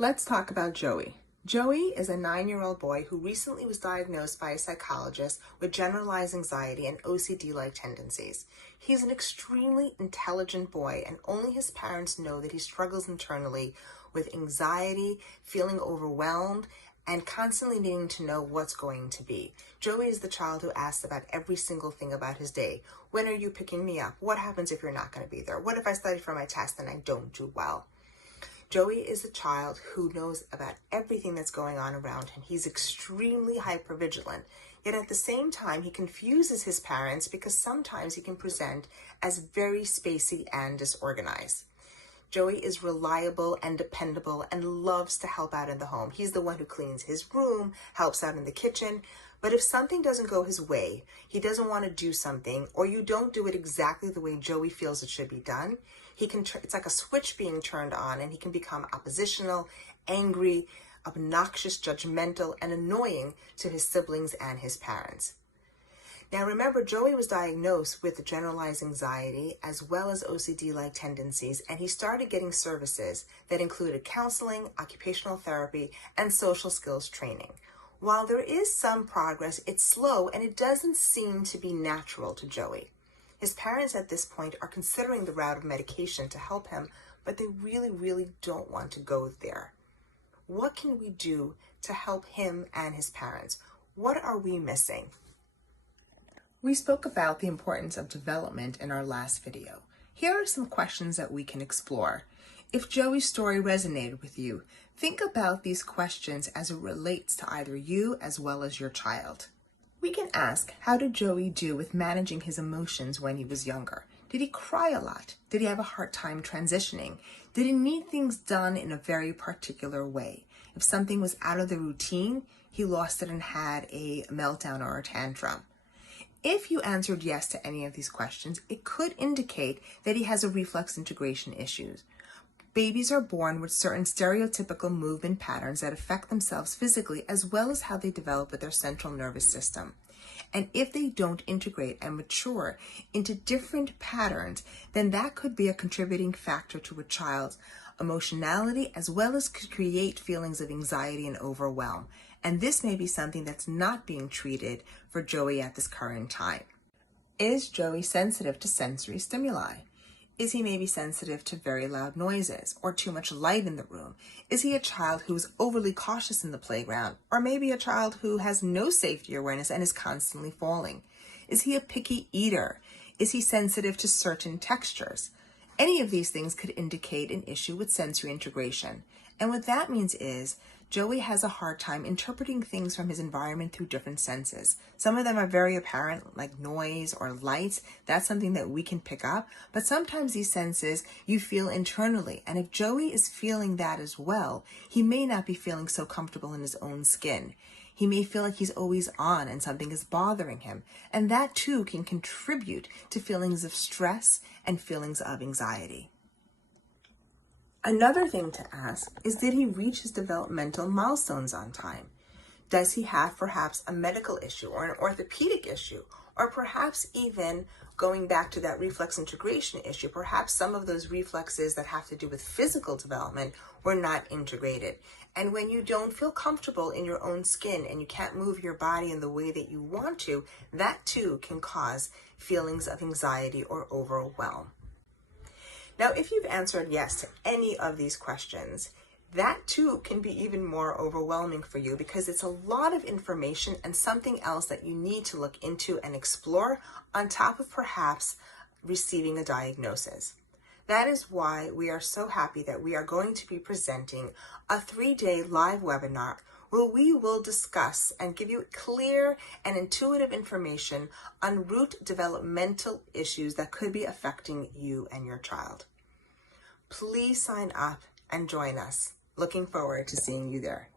Let's talk about Joey. Joey is a 9-year-old boy who recently was diagnosed by a psychologist with generalized anxiety and OCD-like tendencies. He's an extremely intelligent boy, and only his parents know that he struggles internally with anxiety, feeling overwhelmed, and constantly needing to know what's going to be. Joey is the child who asks about every single thing about his day. When are you picking me up? What happens if you're not going to be there? What if I study for my test and I don't do well? Joey is a child who knows about everything that's going on around him. He's extremely hypervigilant, yet at the same time, he confuses his parents because sometimes he can present as very spacey and disorganized. Joey is reliable and dependable and loves to help out in the home. He's the one who cleans his room, helps out in the kitchen. But if something doesn't go his way, he doesn't want to do something, or you don't do it exactly the way Joey feels it should be done, it's like a switch being turned on, and he can become oppositional, angry, obnoxious, judgmental, and annoying to his siblings and his parents. Now remember, Joey was diagnosed with generalized anxiety as well as OCD-like tendencies, and he started getting services that included counseling, occupational therapy, and social skills training. While there is some progress, it's slow and it doesn't seem to be natural to Joey. His parents at this point are considering the route of medication to help him, but they really don't want to go there. What can we do to help him and his parents? What are we missing? We spoke about the importance of development in our last video. Here are some questions that we can explore. If Joey's story resonated with you, think about these questions as it relates to either you as well as your child. We can ask, how did Joey do with managing his emotions when he was younger? Did he cry a lot? Did he have a hard time transitioning? Did he need things done in a very particular way? If something was out of the routine, he lost it and had a meltdown or a tantrum. If you answered yes to any of these questions, it could indicate that he has a reflex integration issues. Babies are born with certain stereotypical movement patterns that affect themselves physically as well as how they develop with their central nervous system. And if they don't integrate and mature into different patterns, then that could be a contributing factor to a child's emotionality as well as could create feelings of anxiety and overwhelm. And this may be something that's not being treated for Joey at this current time. Is Joey sensitive to sensory stimuli? Is he maybe sensitive to very loud noises or too much light in the room? Is he a child who is overly cautious in the playground, or maybe a child who has no safety awareness and is constantly falling? Is he a picky eater? Is he sensitive to certain textures? Any of these things could indicate an issue with sensory integration. And what that means is Joey has a hard time interpreting things from his environment through different senses. Some of them are very apparent, like noise or lights. That's something that we can pick up. But sometimes these senses you feel internally. And if Joey is feeling that as well, he may not be feeling so comfortable in his own skin. He may feel like he's always on and something is bothering him. And that too can contribute to feelings of stress and feelings of anxiety. Another thing to ask is, did he reach his developmental milestones on time? Does he have perhaps a medical issue or an orthopedic issue, or perhaps even going back to that reflex integration issue, perhaps some of those reflexes that have to do with physical development were not integrated. And when you don't feel comfortable in your own skin and you can't move your body in the way that you want to, that too can cause feelings of anxiety or overwhelm. Now, if you've answered yes to any of these questions, that too can be even more overwhelming for you because it's a lot of information and something else that you need to look into and explore on top of perhaps receiving a diagnosis. That is why we are so happy that we are going to be presenting a 3-day live webinar where we will discuss and give you clear and intuitive information on root developmental issues that could be affecting you and your child. Please sign up and join us. Looking forward to seeing you there.